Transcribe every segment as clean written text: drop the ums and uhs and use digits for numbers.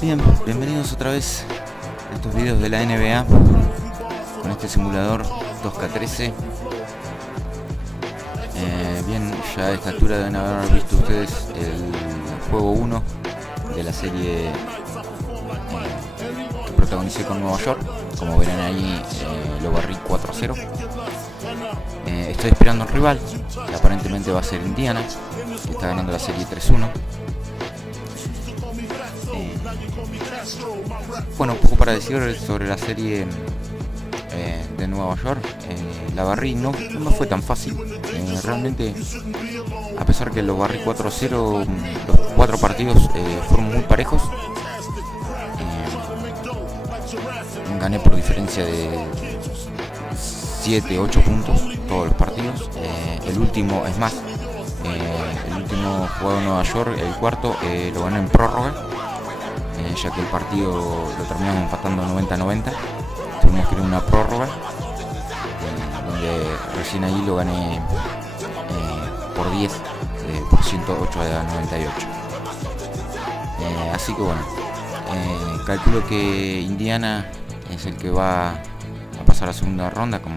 Bien, bienvenidos otra vez a estos videos de la NBA con este simulador 2K13. Bien, ya a esta altura deben haber visto ustedes el juego 1 de la serie que protagonicé con Nueva York. Como verán ahí, lo barrí 4-0. Estoy esperando al rival, que aparentemente va a ser Indiana, que está ganando la serie 3-1. Bueno, un poco para decir sobre la serie de Nueva York. La barrí, no me fue tan fácil. Realmente, a pesar que lo barrí 4-0, los 4 partidos fueron muy parejos. Gané por diferencia de 7-8 puntos todos los partidos. El último, es más, el último jugado en Nueva York, el cuarto, lo gané en prórroga, ya que el partido lo terminamos empatando 90-90. Tuvimos que ir a una prórroga, donde recién ahí lo gané por 10, por 108 a 98. Así que bueno, calculo que Indiana es el que va a pasar a la segunda ronda, como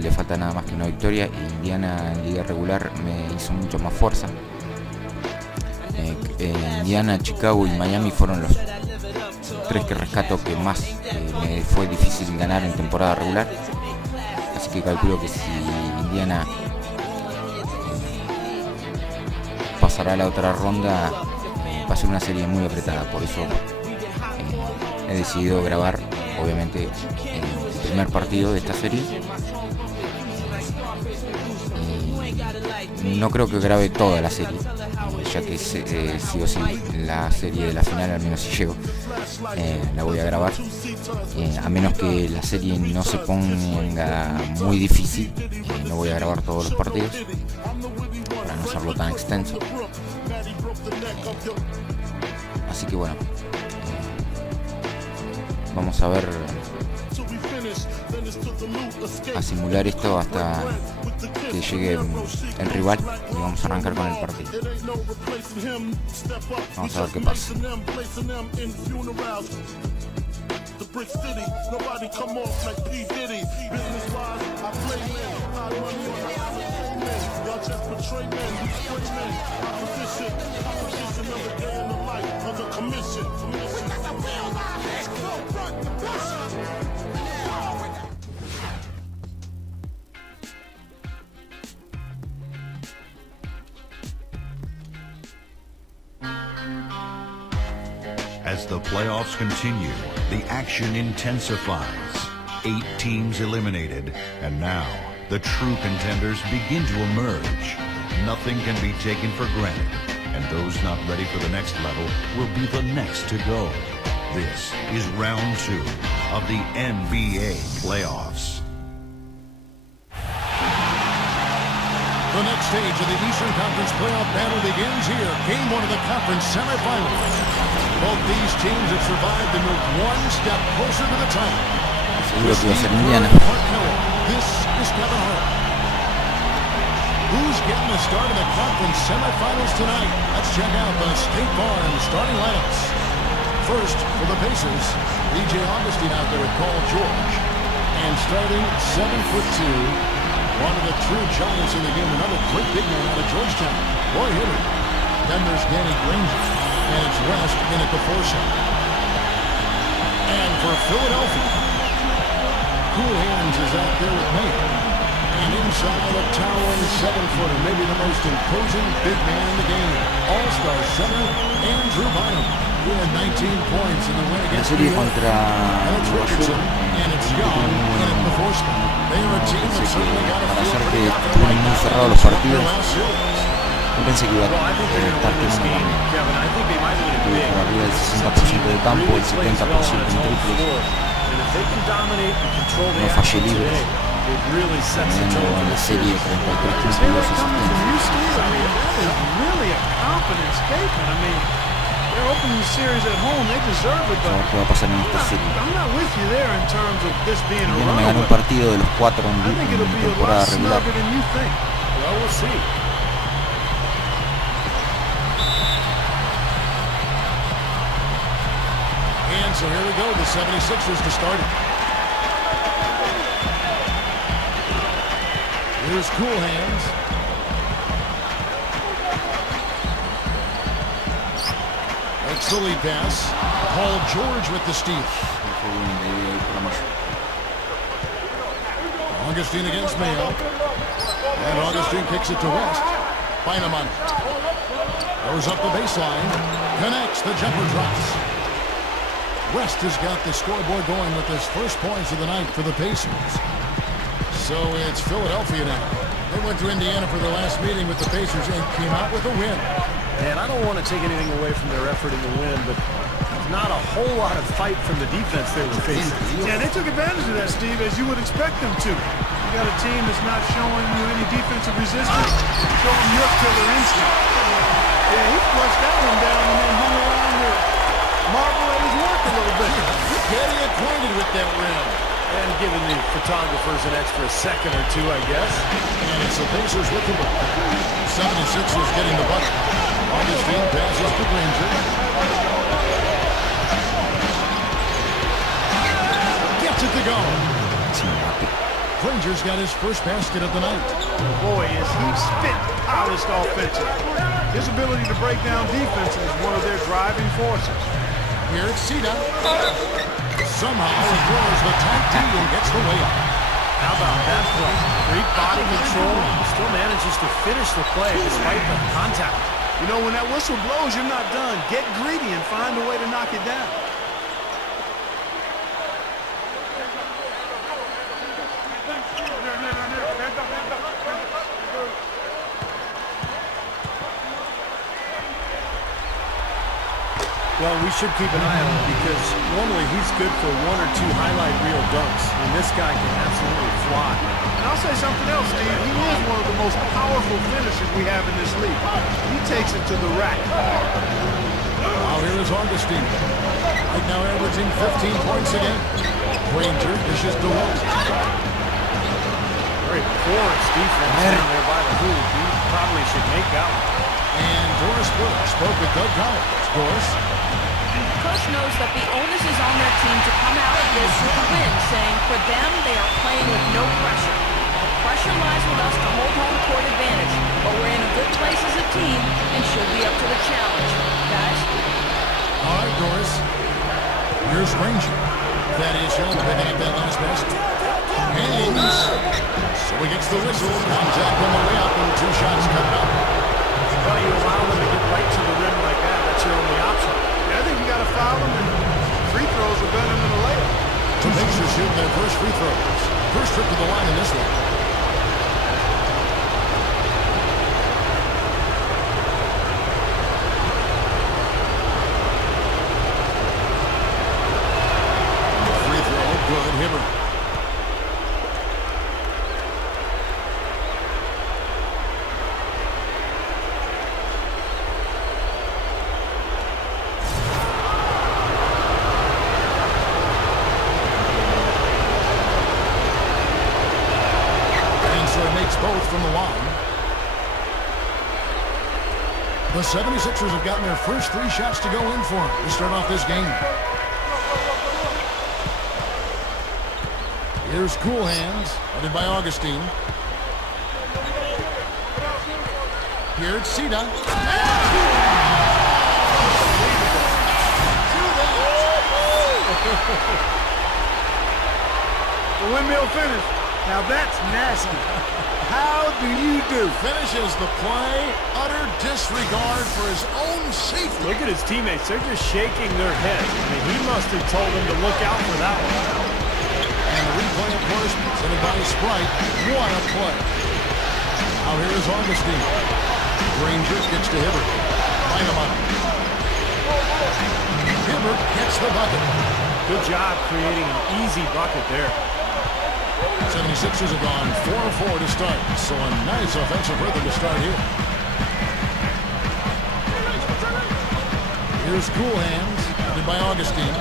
le falta nada más que una victoria. Y Indiana en liga regular me hizo mucho más fuerza. Indiana, Chicago y Miami fueron los 3 que rescato que más me fue difícil ganar en temporada regular. Así que calculo que si Indiana pasará a la otra ronda, va a ser una serie muy apretada. Por eso he decidido grabar, obviamente, el primer partido de esta serie. Y no creo que grabe toda la serie, ya que sí o sí la serie de la final, al menos si llego, la voy a grabar. A menos que la serie no se ponga muy difícil, no voy a grabar todos los partidos para no hacerlo tan extenso. Así que bueno, vamos a ver, a simular esto hasta que llegue el rival y vamos a arrancar con el partido. Vamos a ver qué pasa. As the playoffs continue, the action intensifies. 8 teams eliminated, and now the true contenders begin to emerge. Nothing can be taken for granted, and those not ready for the next level will be the next to go. This is round 2 of the NBA playoffs. The next stage of the Eastern Conference playoff battle begins here. Game 1 of the conference semifinals. Both these teams have survived and moved one step closer to the title. Seguro que va a ser Indiana. This is Kevin Hart. Who's getting the start of the conference semifinals tonight? Let's check out the State Farm starting lineups. First, for the Pacers, DJ Augustine out there with Paul George. And starting 7'2", one of the true giants in the game, another great big man out of Georgetown, Roy Hibbert. Then there's Danny Granger, and it's West in at the 4 shot. And for Philadelphia, Cool Hands is out there with Mayer. And inside a towering 7-footer, maybe the most imposing big man in the game, all-star center Andrew Bynum, who had 19 points in the win against New York. And it's Richardson, and it's Young in at the 4 spot. They are a team that certainly got a feel for the right now. Yo pensé que iba a estar teniendo arriba del 60% de campo, el 70% en triples. No fallé libres, terminando en la serie 33 puntos y 2 asistencias. Vamos a ver qué va a pasar en esta serie. Indiana me ganó un partido de los 4 en temporada regular. so here we go, the 76ers to start it. Here's Cool Hands. Makes the lead pass. Paul George with the steal. Augustine against Mayo. And Augustine kicks it to West. Bynum. Goes up the baseline. Connects. The jumper drops. West has got the scoreboard going with his first points of the night for the Pacers. So it's Philadelphia now. They went to Indiana for their last meeting with the Pacers and came out with a win. And I don't want to take anything away from their effort in the win, but not a whole lot of fight from the defense they were facing. Yeah, they took advantage of that, Steve, as you would expect them to. You got a team that's not showing you any defensive resistance. Show them your killer instinct. Yeah, he flushed that one down and then hung around to marvel at his work a little bit. Getting acquainted with that rim. And giving the photographers an extra second or two, I guess. And it's the Pacers with the ball. 76ers getting the bucket. Augustine passes to Granger. Gets it to go. Granger's got his first basket of the night. Boy, is he spit polished offensively. His ability to break down defenses is one of their driving forces. Here it's Sita. Somehow ignores the tight D and gets the way up. How about that play? Great body control. Still manages to finish the play despite the contact. You know, when that whistle blows, you're not done. Get greedy and find a way to knock it down. Well, we should keep an eye on him because normally he's good for one or two highlight reel dunks, and this guy can absolutely fly. And I'll say something else, Steve. He is one of the most powerful finishers we have in this league. He takes it to the rack hard. Now here is Augustine. Right now averaging 15 points a game. Granger dishes to West. Very porous defense down there by the hoop. He probably should make that one. And Doris Burke spoke with Doug Collins. Doris. Coach knows that the onus is on their team to come out of this with a win, saying for them, they are playing with no pressure. The pressure lies with us to hold home court advantage, but we're in a good place as a team and should be up to the challenge. Guys? All right, Doris. Here's Granger. Thaddeus Young picking up that last basket. Hangs. So he gets the whistle. Contact on the way up and two shots cut out. Well, you allow them to get right to the rim like that. That's your only option. I think you got to foul them, and free throws are better than a layup. The Pacers shoot their first free throws. First trip to the line in this one. Free throw, good. Hibbert. Both from the line. The 76ers have gotten their first three shots to go in for them to start off this game. Here's Cool Hands, headed by Augustine. Here it's Sita. The windmill finish. Now that's nasty. How do you do? Finishes the play. Utter disregard for his own safety. Look at his teammates. They're just shaking their heads. I mean, he must have told them to look out for that one. And the replay, of course, presented by Sprite. What a play. Now here is Augustine. Granger gets to Hibbert. Line him up. Hibbert gets the bucket. Good job creating an easy bucket there. 76ers have gone 4-4 to start, so a nice offensive rhythm to start here. Here's Cool Hands, headed by Augustine.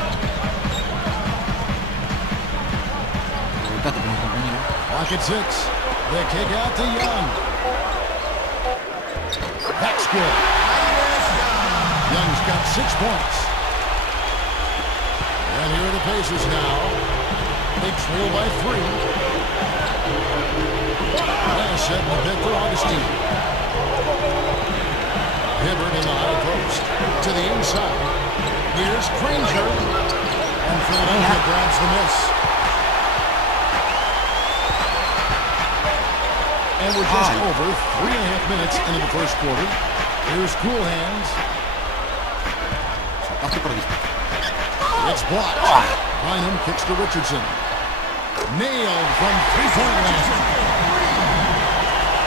Clock at 6. The kick out to Young. That's good. Young's got 6 points. Pacers now. They trail by 3. Last set in the pick for Augustine. Hibbert in the high post. To the inside. Here's Granger. And Philadelphia grabs the miss. And we're just over 3.5 minutes into the first quarter. Here's Cool Hands. It's blocked. Bynum kicks to Richardson. Nailed from three-point land.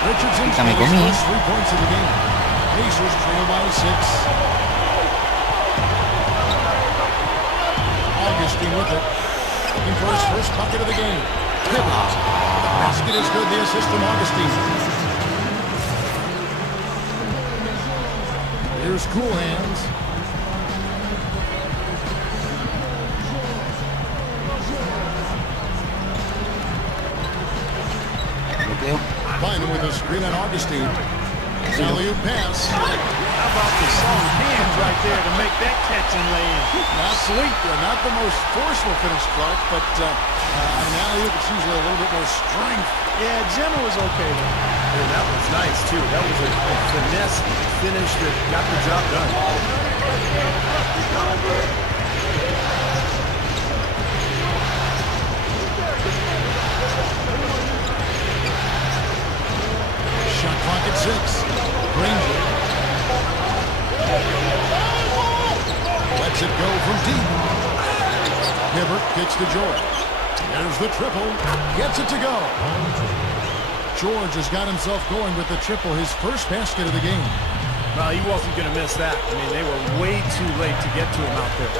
Richardson's got his first 3 points of the game. Pacers trail by 6. Augustine with it. Looking for his first bucket of the game. Hibbert. The basket is good. The assist from Augustine. Here's Cool Hands. Bynum with a screen on Augustine. Alley-oop pass. How about the soft hands right there to make that catch and lay in? Not sweet, not the most forceful finish, Clark, but on an alley-oop, it's usually a little bit more strength. Yeah, Gemma was okay though. Yeah, that was nice, too. That was a finesse finish that got the job done. Shot clock at 6. Granger. Lets it go from deep. Hibbert kicks to George. There's the triple. Gets it to go. George has got himself going with the triple, his first basket of the game. Well, he wasn't going to miss that. I mean, they were way too late to get to him out there.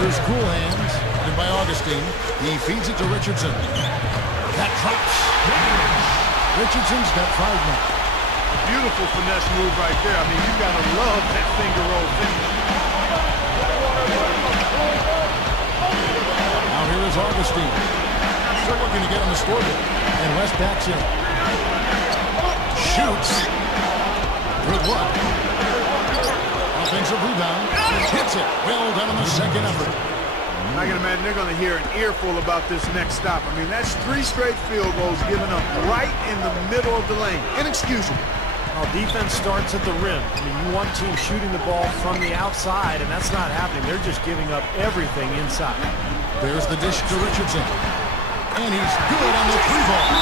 Here's Cool Hands, and by Augustine. He feeds it to Richardson. That drops. Richardson's got 5 now. Beautiful finesse move right there. I mean, you gotta love that finger roll finish. Now here is Augustine. Still looking to get on the scoreboard. And West backs in. Shoots. Good luck. Offensive rebound. Hits it. Well done on the second effort. I can imagine they're going to hear an earful about this next stop. I mean, that's 3 straight field goals given up right in the middle of the lane. Inexcusable. Well, defense starts at the rim. I mean, you want teams shooting the ball from the outside, and that's not happening. They're just giving up everything inside. There's the dish to Richardson. And he's good on the 3-ball.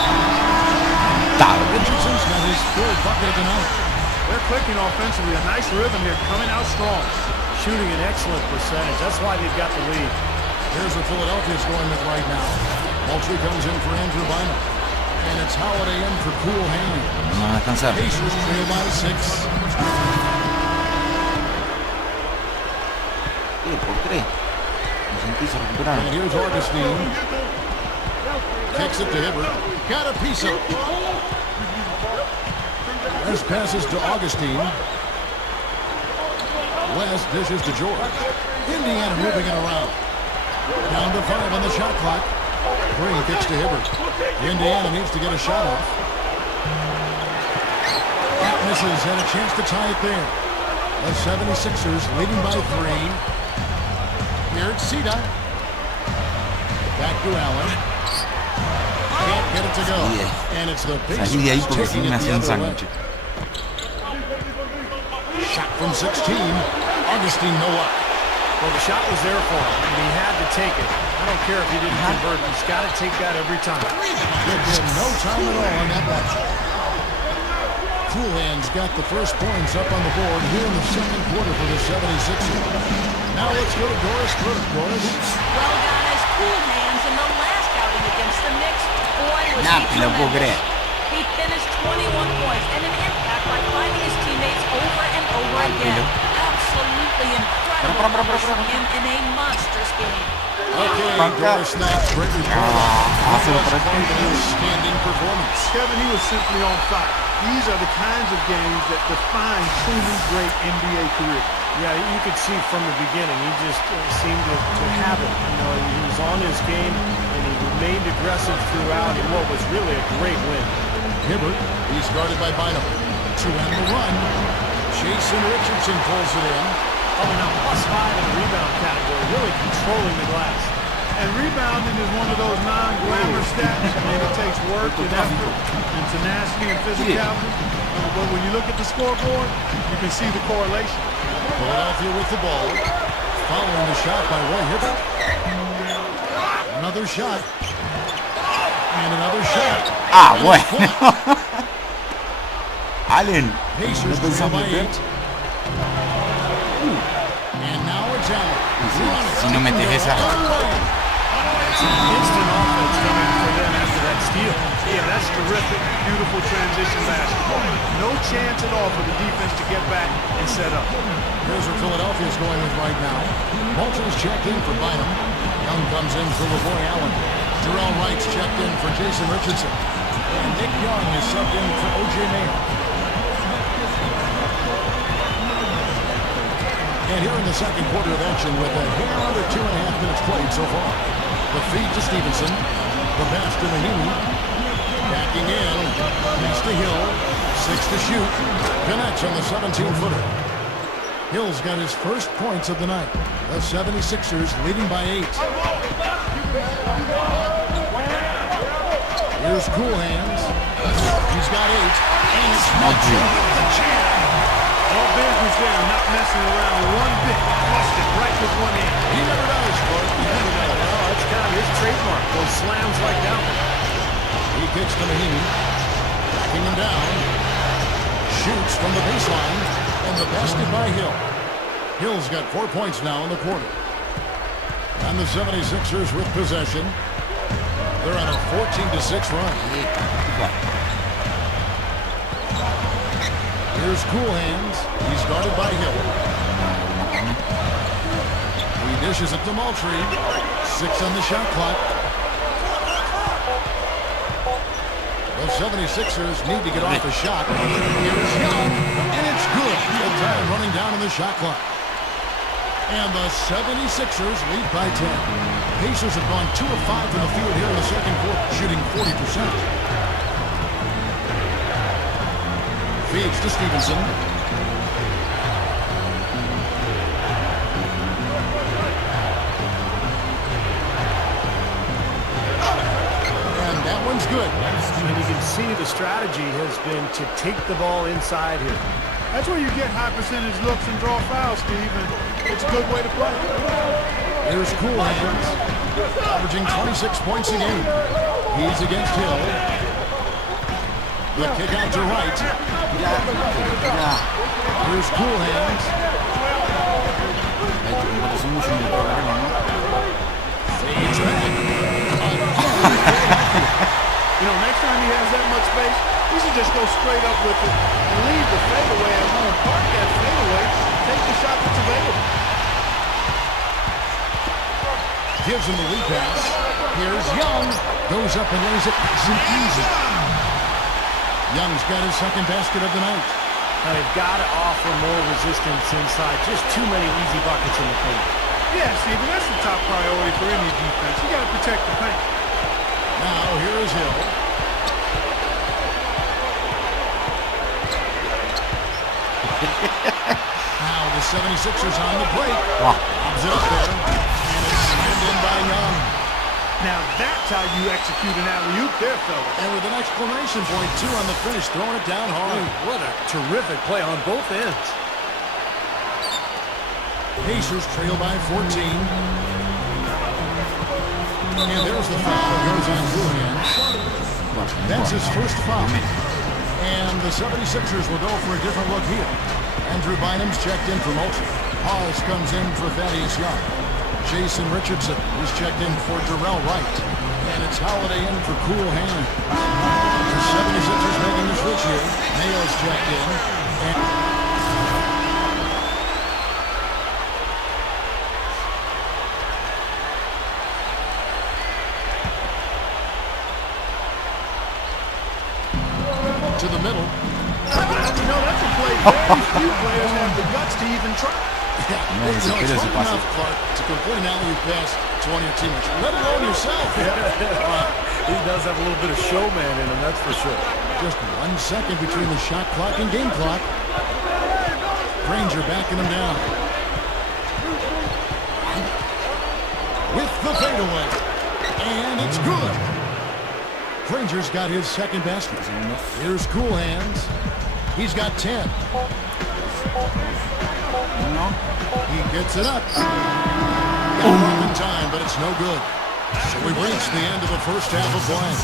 Richardson's got his 3rd bucket of the night. They're clicking offensively. A nice rhythm here, coming out strong. Shooting an excellent percentage. That's why they've got the lead. Here's what Philadelphia's going with right now. Moultrie comes in for Andrew Bynum. And it's Holiday in for Cool Hands. Pacers trail by 6. And here's Augustine. Kicks it to Hibbert. Got a piece of it. There's passes to Augustine. West dishes to George. Indiana moving it around. Down to 5 on the shot clock. Green kicks to Hibbert. Indiana needs to get a shot off. That misses. Had a chance to tie it there. The 76ers leading by 3. Here it's Sida. Back to Allen. Can't get it to go. And it's the Pacers taking it the other way. Shot from 16. Augustine, no luck. Well, the shot was there for him, and he had to take it. I don't care if he didn't convert. He's got to take that every time. Gives him no time at all on that basket. Cool Hands got the first points up on the board here in the second quarter for the 76ers. Now let's go to Doris Burke. Doris? Well, guys, Cool Hands in the last outing against the Knicks, boy, was he tremendous. He finished 21 points and an impact by finding his teammates over and over again. Absolutely incredible from him in a monstrous game. Okay, Doris, thanks. Great report. Outstanding performance. Kevin, he was simply on fire. These are the kinds of games that define truly great NBA careers. Yeah, you could see from the beginning, he just seemed to have it. You know, he was on his game, and he remained aggressive throughout in what was really a great win. Hibbert, he's guarded by Bynum. 2 on the run. Jason Richardson pulls it in. Oh, now +5 in the rebound category, really controlling the glass. And rebounding is one of those non-glamour stats. I mean, it takes work and effort and tenacity and physicality. But when you look at the scoreboard, you can see the correlation. Philadelphia with the ball. Following the shot by Roy Hibbert. Another shot. And another shot. Ah, bueno. Allen. Pacers trail by 8. And now it's Allen. Si no metes esa. Instant offense coming for them after that steal. Yeah, that's terrific, beautiful transition basketball. No chance at all for the defense to get back and set up. Here's where Philadelphia's going with right now. Moulton's checked in for Bynum. Young comes in for LaVoy Allen. Terrell Wright's checked in for Jason Richardson. And Nick Young is subbed in for O.J. Mayo. And here in the second quarter of action with a hair under 2.5 minutes played so far. The feed to Stevenson. The pass to Mahinmi. Backing in. Pass to Hill. 6 to shoot. Connects on the 17-footer. Hill's got his first points of the night. The 76ers leading by 8. Here's Cool Hands. He's got 8. And it's the jam. All business there, not messing around one bit. Flushed it right with one hand. He never does, Bart. He never does. Oh, that's kind of his trademark, those slams like that one. He kicks to Mahinmi. Backing him down. Shoots from the baseline. And the basket by Hill. Hill's got 4 points now in the quarter. And the 76ers with possession. They're on a 14-6 run. Here's Cool Hands. He's guarded by Hill. He dishes it to Moultrie. 6 on the shot clock. The 76ers need to get off the shot. Here's Young, and it's good. The time running down on the shot clock. And the 76ers lead by 10. Pacers have gone 2 of 5 from the field here in the second quarter, shooting 40%. Feeds to Stevenson. And that one's good. And you can see the strategy has been to take the ball inside here. That's where you get high percentage looks and draw fouls, Steve, and it's a good way to play. Here's Cool Hands, averaging 26 points a game. He's against Hill. The kick out to Wright. Here's Cool Hands. Fades back. You know, next time he has that much space, he should just go straight up with it and leave the fadeaway at home. Park that fadeaway, take the shot that's available. Gives him the lead pass. Here's Young. Goes up and lays it nice and easy. Young's got his second basket of the night. Now they've got to offer more resistance inside. Just too many easy buckets in the paint. Yeah, Steve, that's the top priority for any defense. You got to protect the paint. Now here is Hill. Now the 76ers on the break. Lobs it up there. And it's slammed in by Young. Now that's how you execute an alley-oop there, fellas. And with an exclamation point, 2 on the finish, throwing it down hard. What a terrific play on both ends. Pacers trail by 14. And there's the foul. It goes on Cool Hands. That's his first foul. And the 76ers will go for a different look here. Andrew Bynum's checked in for Moultrie. Hawes comes in for Thaddeus Young. Jason Richardson is checked in for Terrell Wright. And it's Holiday in for Cool Hands. The 76ers making the switch here. Mayo's checked in. And to the middle. You know, that's a play very few players have the guts to even try. Yeah, it's hard enough, Clark, to complete an alley-oop pass to one of your teammates, let alone yourself. He does have a little bit of showman in him, that's for sure. Just 1 second between the shot clock and game clock. Granger backing him down. With the fadeaway. And it's good. Granger's got his second basket. Here's Cool Hands. He's got 10. He gets it up. Got it off in time, but it's no good. So we've reached the end of the first half of play.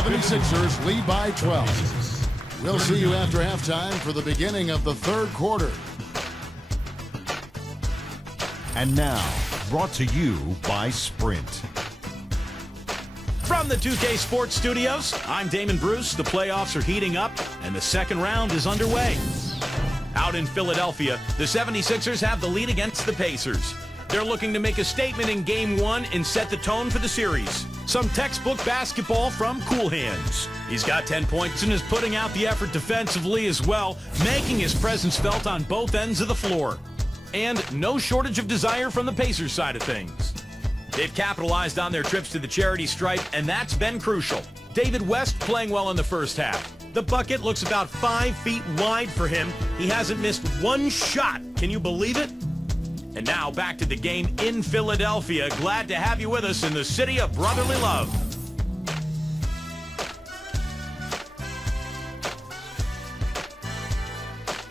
76ers lead by 12. We'll see you after halftime for the beginning of the third quarter. And now, brought to you by Sprint. From the 2K Sports Studios, I'm Damon Bruce. The playoffs are heating up, and the second round is underway. Out in Philadelphia, the 76ers have the lead against the Pacers. They're looking to make a statement in Game 1 and set the tone for the series. Some textbook basketball from Cool Hands. He's got 10 points and is putting out the effort defensively as well, making his presence felt on both ends of the floor. And no shortage of desire from the Pacers side of things. They've capitalized on their trips to the charity stripe, and that's been crucial. David West playing well in the first half. The bucket looks about 5 feet wide for him. He hasn't missed one shot. Can you believe it? And now back to the game in Philadelphia. Glad to have you with us in the city of brotherly love.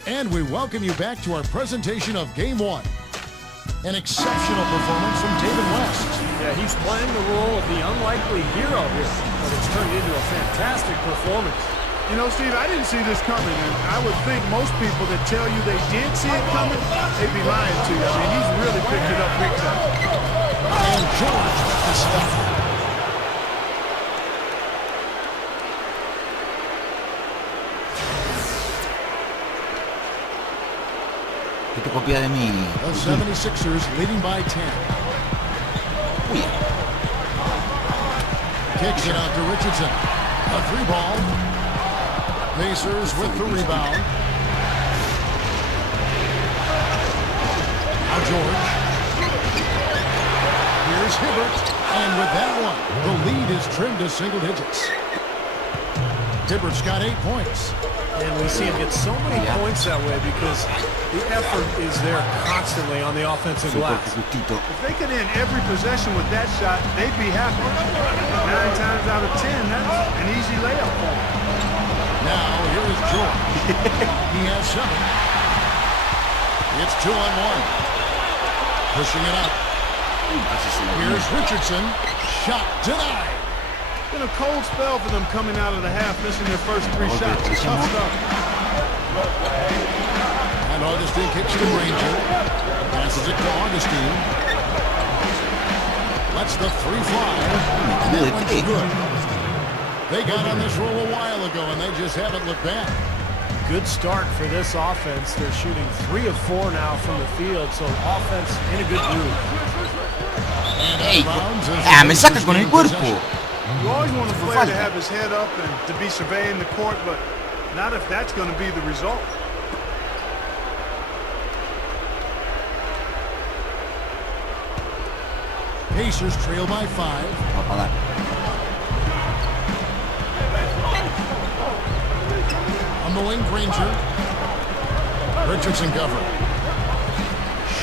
And we welcome you back to our presentation of Game 1. An exceptional performance from David West. Yeah, he's playing the role of the unlikely hero here, but it's turned into a fantastic performance. You know, Steve, I didn't see this coming, and I would think most people that tell you they did see it coming, they'd be lying to you. I mean, he's really picked it up big time. And George with the stuff. ¿Qué te copia de mí? The 76ers leading by 10. Uy. Kicks it out to Richardson. A 3-ball. Pacers with the rebound. Now George. Here's Hibbert. And with that one, the lead is trimmed to single digits. Hibbert's got 8 points. And we see him get so many points that way because the effort is there constantly on the offensive glass. If they could end every possession with that shot, they'd be happy. 9 times out of 10, that's an easy layup for them. Now, here is George. He has 7. It's 2-on-1. Pushing it up. Here's Richardson. Shot denied. It's been a cold spell for them coming out of the half, missing their first 3 shots. It's tough stuff. And Augustine kicks to Ranger. Passes it to Augustine. Lets the 3 fly. And that one's good. They got on this roll a while ago, and they just haven't looked back. Good start for this offense. They're shooting 3 of 4 now from the field, so offense in a good groove. Ey, me saca con el cuerpo. You always want a player to have his head up and to be surveying the court, but not if that's going to be the result. Pacers trail by 5. On the wing, Granger. Richardson cover.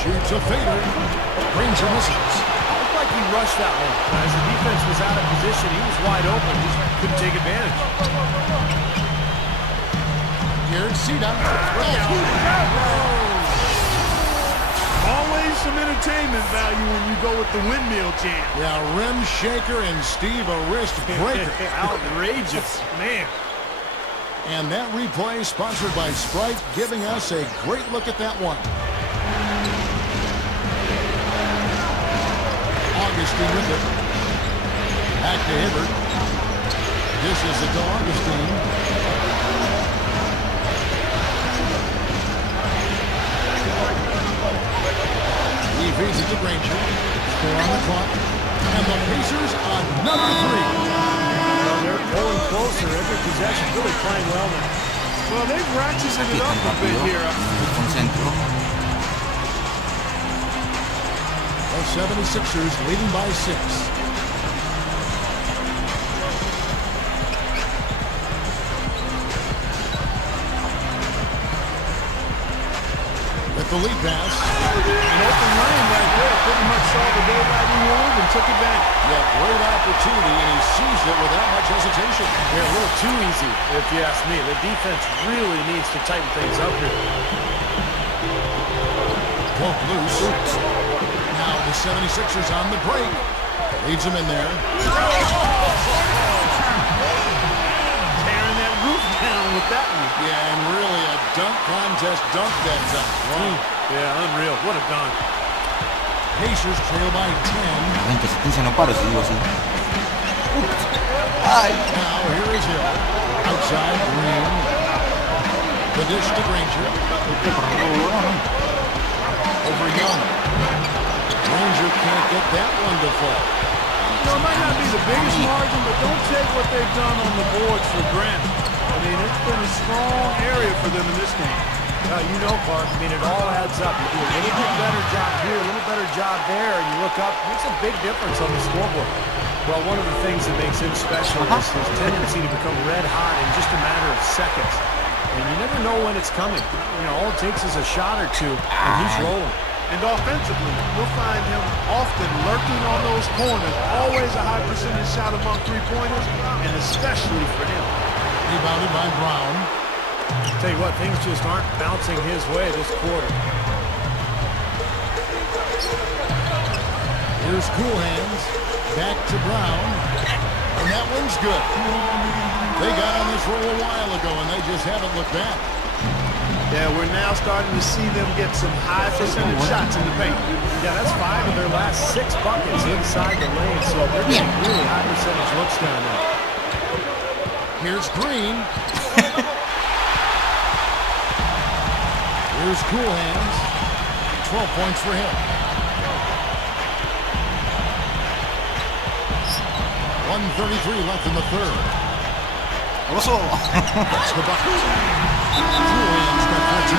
Shoots a fader. Granger misses. Looked like he rushed that one. As the defense was out of position, he was wide open. Just couldn't take advantage. Here's Sida. Always some entertainment value when you go with the windmill jam. Yeah, rim shaker and Steve a wrist breaker. Outrageous, man. And that replay sponsored by Sprite, giving us a great look at that one. Augustine with it. Back to Hibbert. This is it to Augustine. He feeds it to Granger. 4 on the clock. And the Pacers on number 3. Well, they're pulling closer every possession. Really playing well now. Well, they've ratcheted it up a bit here. Concentro. The 76ers leading by 6. With with the lead pass. An open lane right there. Pretty much saw the daylight he wanted and took advantage. Yeah, great opportunity, and he seized it without much hesitation. Yeah, a little too easy, if you ask me. The defense really needs to tighten things up here. Broke loose. Now the 76ers on the break. Leads him in there. Tearing that roof down with that one. Yeah, and really a dunk contest dunk that time. Wow. Yeah, unreal. What a dunk. Pacers trail by 10. 20-15 no paro si digo así. Ay. Now here is Hill. Outside Green. The dish to Granger. Over Young. Granger can't get that one to fall. You know, it might not be the biggest margin, but don't take what they've done on the boards for granted. I mean, it's been a strong area for them in this game. You know, Clark, I mean, it all adds up. You do a little bit better job here, a little better job there, and you look up, it makes a big difference on the scoreboard. Well, one of the things that makes him special is his tendency to become red hot in just a matter of seconds. And you never know when it's coming. You know, all it takes is a shot or two, and he's rolling. And offensively, you'll find him often lurking on those corners. Always a high percentage shot among three-pointers, and especially for him. Rebounded by Brown. Tell you what, things just aren't bouncing his way this quarter. Here's Cool Hands. Back to Brown. And that one's good. They got on this roll a while ago, and they just haven't looked back. Yeah, we're now starting to see them get some high percentage shots in the paint. Yeah, that's 5 of their last 6 buckets inside the lane, so they're getting really high percentage looks down there. Here's Green. Here's Cool Hands. 12 points for him. 1:33 left in the third. That's the bucket. Cool Hands got 14.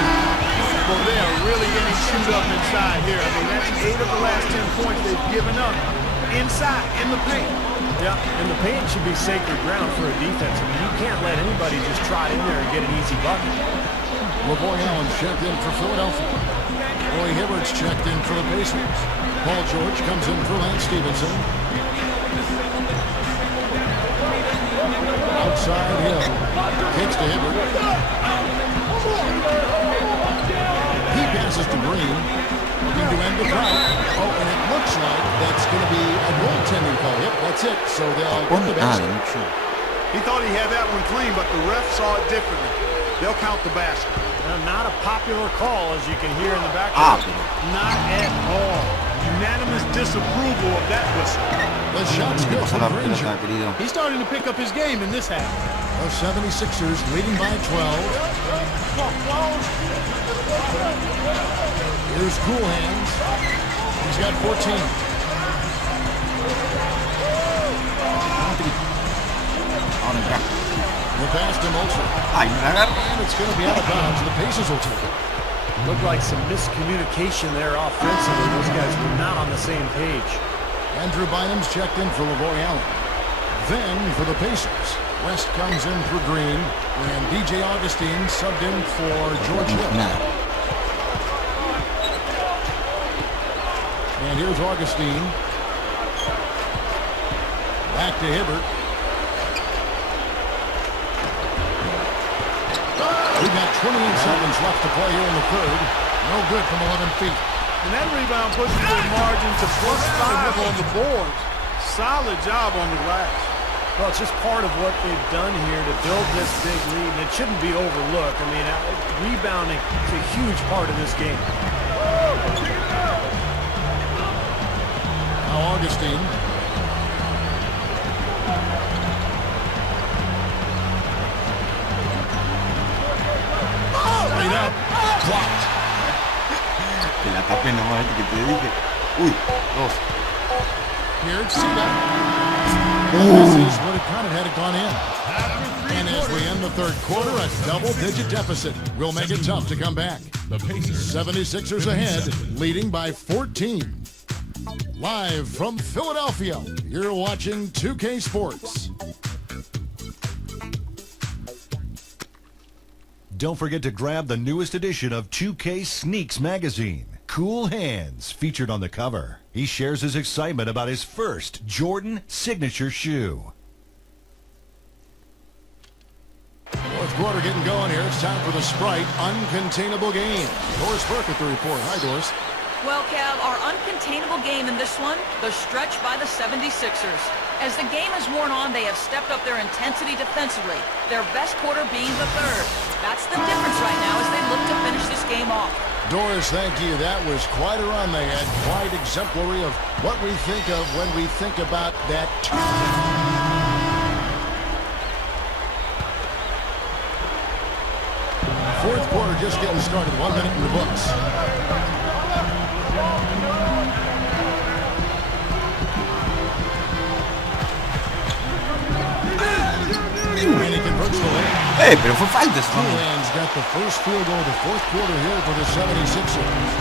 Well, they are really getting chewed up inside here. I mean, that's 8 of the last 10 points they've given up inside, in the paint. Yeah, and the paint should be sacred ground for a defense. I mean, you can't let anybody just trot in there and get an easy bucket. LeVoy Allen's checked in for Philadelphia. Roy Hibbert's checked in for the Pacers. Paul George comes in for Lance Stevenson. Outside Hill. Kicks to Hibbert. He passes to Green. Looking to end the fight. Oh, and it looks like that's going to be a goaltending call. Yep, that's it. So they'll get the basket. He thought he had that one clean, but the ref saw it differently. They'll count the basket. Not a popular call, as you can hear in the background. Not at all. Unanimous disapproval of that whistle. The shot's good for Granger. He's starting to pick up his game in this half. The 76ers leading by 12. Here's Cool Hands. He's got 14. The pass to Moultrie. And it's going to be out of bounds. The Pacers will take it. Looked like some miscommunication there offensively. Those guys were not on the same page. Andrew Bynum's checked in for LeVoy Allen. Then for the Pacers, West comes in for Green, and DJ Augustine subbed in for George Hill. And here's Augustine. Back to Hibbert. We've got 28 seconds left to play here in the third. No good from 11 feet. And that rebound pushes their margin to +5 on the boards. Solid job on the glass. Well, it's just part of what they've done here to build this big lead, and it shouldn't be overlooked. I mean, rebounding is a huge part of this game. Now Augustine. Straight up. Blocked. Que la tapen nomás, que te dije. Uy, 2. Here, see that? This is what it kind of had it gone in. And as we end the third quarter, a double-digit deficit will make it tough to come back. The Pacers 76ers ahead, leading by 14. Live from Philadelphia, you're watching 2K Sports. don't forget to grab the newest edition of 2K Sneaks magazine. Cool Hands featured on the cover. He shares his excitement about his first Jordan signature shoe. Fourth quarter getting going here. It's time for the Sprite Uncontainable Game. Doris Burke at the report. Hi, Doris. Well, Cav, our uncontainable game in this one, the stretch by the 76ers. As the game has worn on, they have stepped up their intensity defensively, their best quarter being the third. That's the difference right now as they look to finish this game off. Doris, thank you. That was quite a run they had. Quite exemplary of what we think of when we think about that. Fourth quarter just getting started. 1 minute in the books. And he converts the lead. Pero fue falta eso. Coolhands got the first field goal of the fourth quarter here for the 76ers.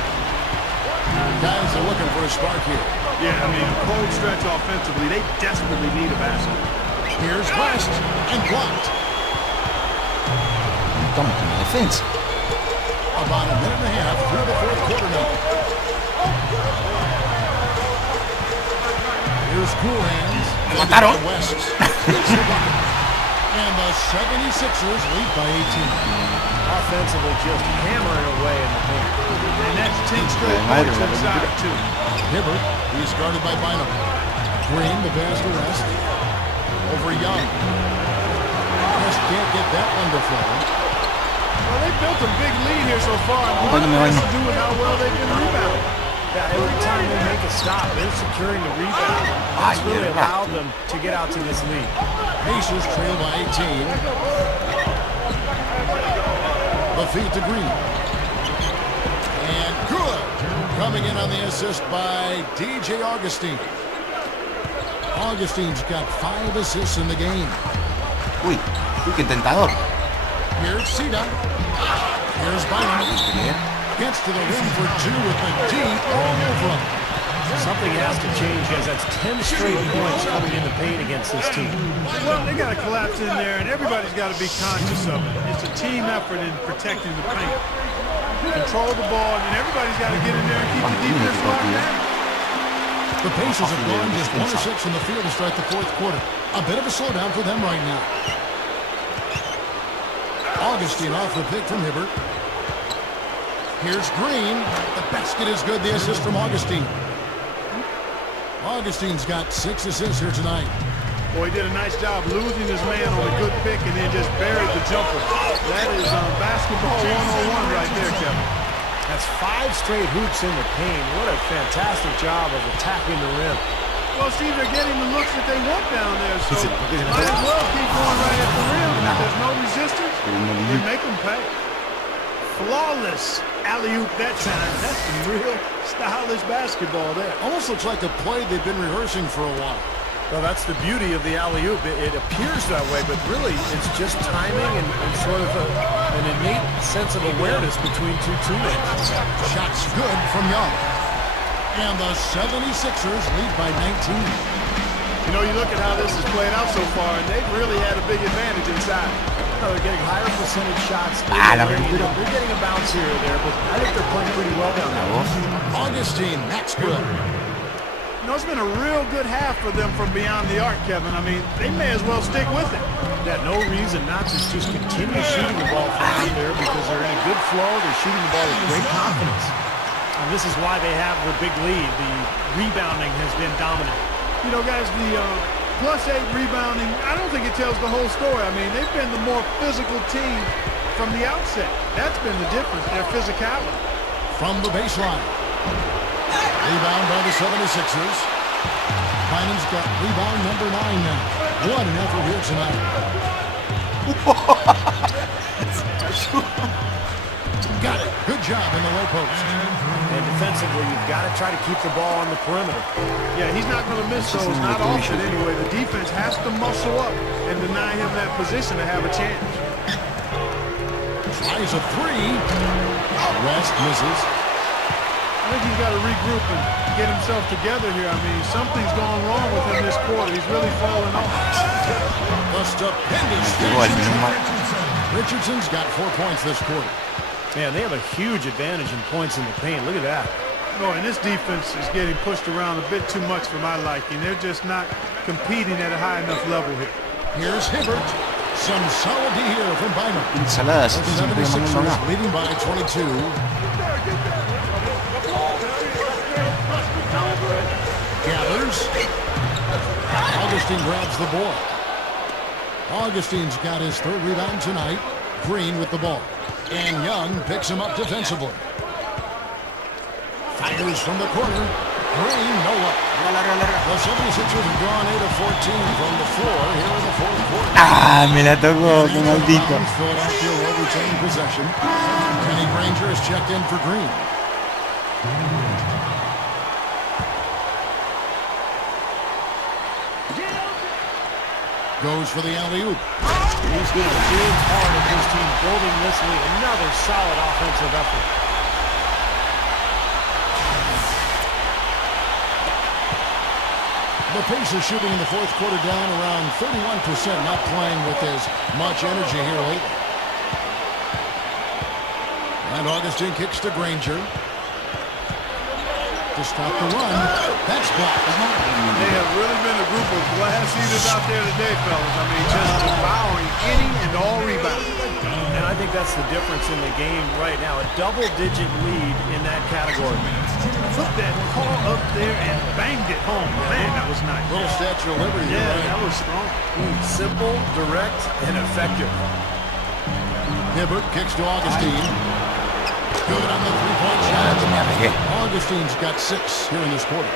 Guys are looking for a spark here. Yeah, I mean, a cold stretch offensively. They desperately need a basket. Here's West and blocked. Toma con la defensa. About a minute and a half through the fourth quarter now. Here's Coolhands. Mataron. West. And the 76ers lead by 18. Offensively, just hammering away in the paint. And that's 10 straight points inside, too. Hibbert, he's guarded by Bynum. Green, the pass to West. Over Young. West can't get that one to flow. Well, they built a big lead here so far. And part of it has to do with how well they've been rebounding. Yeah, every time they make a stop, they're securing the rebound. That's really allowed them to get out to this lead. Pacers trail by 18. The feed to Green. And good. Coming in on the assist by DJ Augustine. Augustine's got 5 assists in the game. Uy, qué tentador. Here's Sida. Here's Bynum. Gets to the rim for 2 with the D all over him. Something has to change, as that's 10 straight points coming in the paint against this team. Well, they got to collapse in there, and everybody's got to be conscious of it. It's a team effort in protecting the paint. Control the ball, and everybody's got to get in there and keep the defense locked down. The Pacers have gone just 1 of 6 in the field to start the fourth quarter. A bit of a slowdown for them right now. Augustine off the pick from Hibbert. Here's Green. The basket is good. The assist from Augustine. Augustine's got 6 assists here tonight. Boy, he did a nice job losing his man on a good pick and then just buried the jumper. That is basketball 101 right there, Kevin. That's 5 straight hoops in the paint. What a fantastic job of attacking the rim. Well, Steve, they're getting the looks that they want down there, so might as well keep going right at the rim. If there's no resistance, you make them pay. Flawless alley-oop that time. That's some real stylish basketball there. Almost looks like a play they've been rehearsing for a while. Well, that's the beauty of the alley-oop. It appears that way, but really it's just timing and sort of an innate sense of awareness between two teammates. Shots good from Young. And the 76ers lead by 19. You know, you look at how this has played out so far, and they've really had a big advantage inside. They're getting higher percentage shots. They're getting a bounce here or there, but I think they're playing pretty well down there. Augustine, Max Grill. You know, it's been a real good half for them from beyond the arc, Kevin. I mean, they may as well stick with it. Yeah, no reason not to just continue shooting the ball from out there because they're in a good flow. They're shooting the ball with great confidence. And this is why they have the big lead. The rebounding has been dominant. You know, guys, the +8 rebounding, I don't think it tells the whole story. I mean, they've been the more physical team from the outset. That's been the difference, their physicality. From the baseline. Rebound by the 76ers. Bynum's got rebound number 9 now. What an effort here tonight. Got it. Good job in the low post. And defensively, you've got to try to keep the ball on the perimeter. Yeah, he's not going to miss those, not often anyway. The defense has to muscle up and deny him that position to have a chance. Tries a 3. West misses. I think he's got to regroup and get himself together here. I mean, something's going wrong with him this quarter. He's really falling off. The stupendous Richardson's got 4 points this quarter. Man, they have a huge advantage in points in the paint. Look at that. Oh, and this defense is getting pushed around a bit too much for my liking. They're just not competing at a high enough level here. Here's Hibbert. Some solid D here from Bynum. Ensalada, The si siempre mandando 76ers acá. leading by 22. Gathers. Augustine grabs the ball. Augustine's got his 3rd rebound tonight. Green with the ball. And Young picks him up defensively. Fires from the corner. Green, no luck. The 76ers have gone 8 of 14 from the floor here in the 4th quarter. Ah, me la tocó, qué maldito. Philadelphia will retain possession. Kenny Granger is checked in for Green. Goes for the alley-oop. He's been a big part of his team building this lead. Another solid offensive effort. The Pacers shooting in the 4th quarter down around 31%, not playing with as much energy here lately. And Augustine kicks to Granger. To stop the run. That's blocked. They have really been a group of glass eaters out there today, fellas. I mean, just devouring any and all rebounds. And I think that's the difference in the game right now. A double-digit lead in that category. Put that call up there and banged it home. Man, that was nice. Little Statue of Liberty. Yeah, Right. that was strong. Simple, direct, and effective. Hibbert kicks to Augustine. Good on the three-point shot. Augustine's got 6 here in this quarter.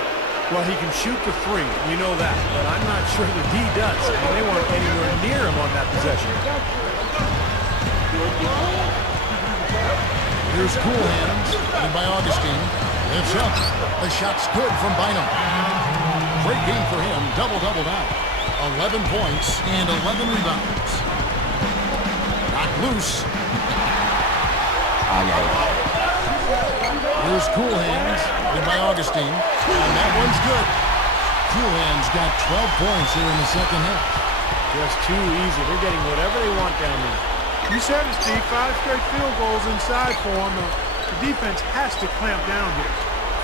Well, he can shoot the 3. We know that. But I'm not sure the D does. I mean, they weren't anywhere near him on that possession. Here's Cool Hands, led by Augustine. Lifts up. The shot's good from Bynum. Great game for him. Double-double now. 11 points and 11 rebounds. Knocked loose. Here's Cool Hands, led by Augustine. And that one's good. Cool Hands got 12 points here in the second half. Just too easy. They're getting whatever they want down there. You said it, Steve. 5 straight field goals inside for him. The defense has to clamp down here.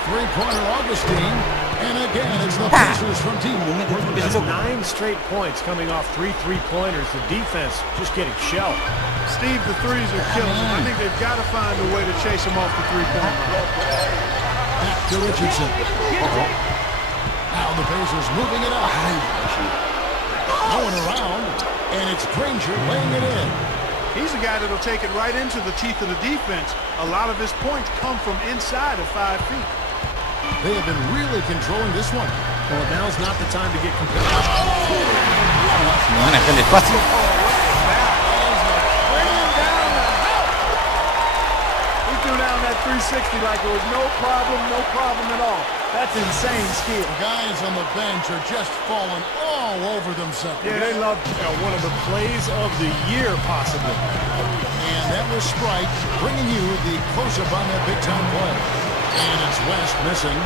Three-pointer Augustine. And again, it's the Pacers from team. That's 9 straight points coming off 3 three-pointers. The defense just getting shelled. Steve, the threes are killing him. I think they've got to find a way to chase him off the three-point line. Back to Richardson. Now the Pacers moving it up. No one around. And it's Granger laying it in. He's a guy that'll take it right into the teeth of the defense. A lot of his points come from inside of 5 feet. They have been really controlling this one. Well, now's not the time to get competitive. Me van a dejar el espacio. He threw down that 360 like it was no problem at all. That's insane skill. The guys on the bench are just falling all over themselves. Yeah, they love one of the plays of the year, possibly. And that was Sprite bringing you the close-up on that big-time play. And it's West missing.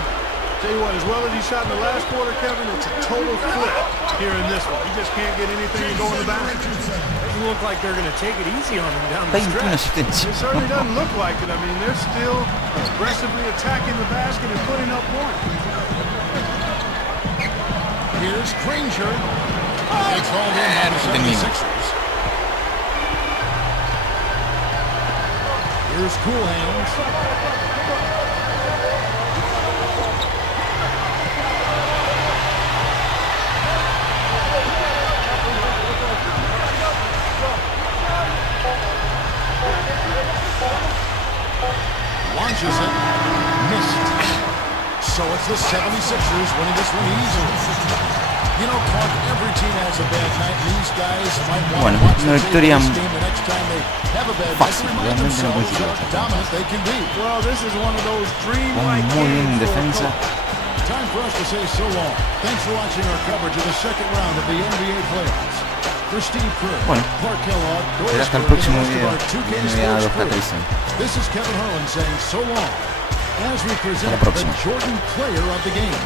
Tell you what, as well as he shot in the last quarter, Kevin, it's a total flip here in this one. He just can't get anything to go in the basket. Doesn't look like they're going to take it easy on him down the 21 stretch. asistencias. It certainly doesn't look like it. I mean, they're still aggressively attacking the basket and putting up points. Here's Granger. It's hauled in by the 76ers. Here's Cool Hands. Launches it. Missed. So it's the 76ers winning this one easily. You know, Clark, every team has a bad night. These guys might want to watch Una the victoria tape of this game the next time they have a bad night to remind themselves how dominant they can be. Well, this is one of those dream-like Muy bien en games for a defensa. coach. Time for us to say so long. Thanks for watching our coverage of the second round of the NBA playoffs. For Steve Kerr, Bueno, Clark Kellogg, será hasta el Doris próximo Burke, and the rest of video our de 2K NBA Sports crew. 2K13. This is Kevin Harlan saying so long as we present Hasta la the próxima. Jordan player of the game.